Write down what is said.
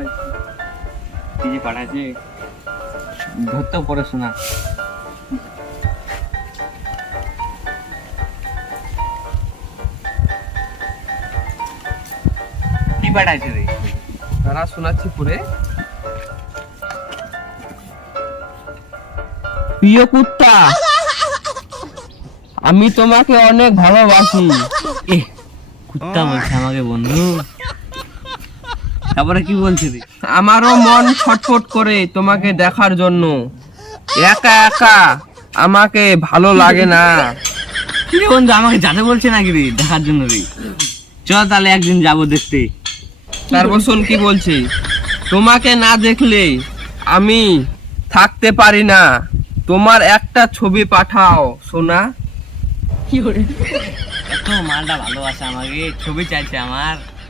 পাঠাচ্ছি। কি যে পাঠাচ্ছে ধরতে পড়াশোনা। কি পাঠাচ্ছে রে? তারা শোনাচ্ছি পরে। প্রিয় কুত্তা, আমি তোমাকে অনেক ভালোবাসি। এ কুত্তা বলছে আমাকে বন্ধু। তারপরে কি বলছে রে? আমারও মন ছটফট করে তোমাকে দেখার জন্য। একা একা আমাকে ভালো লাগে না। কি রে বন্ধু, আমাকে যাতে বলছে নাকি রে দেখার জন্য রে? চল তাহলে একদিন যাবো দেখতে। তারপর শোন কি বলছে, তোমাকে না দেখলে আমি থাকতে পারি না, তোমার একটা ছবি পাঠাও সোনা। এত মালটা ভালোবাসে আমাকে, ছবি চাইছে আমার।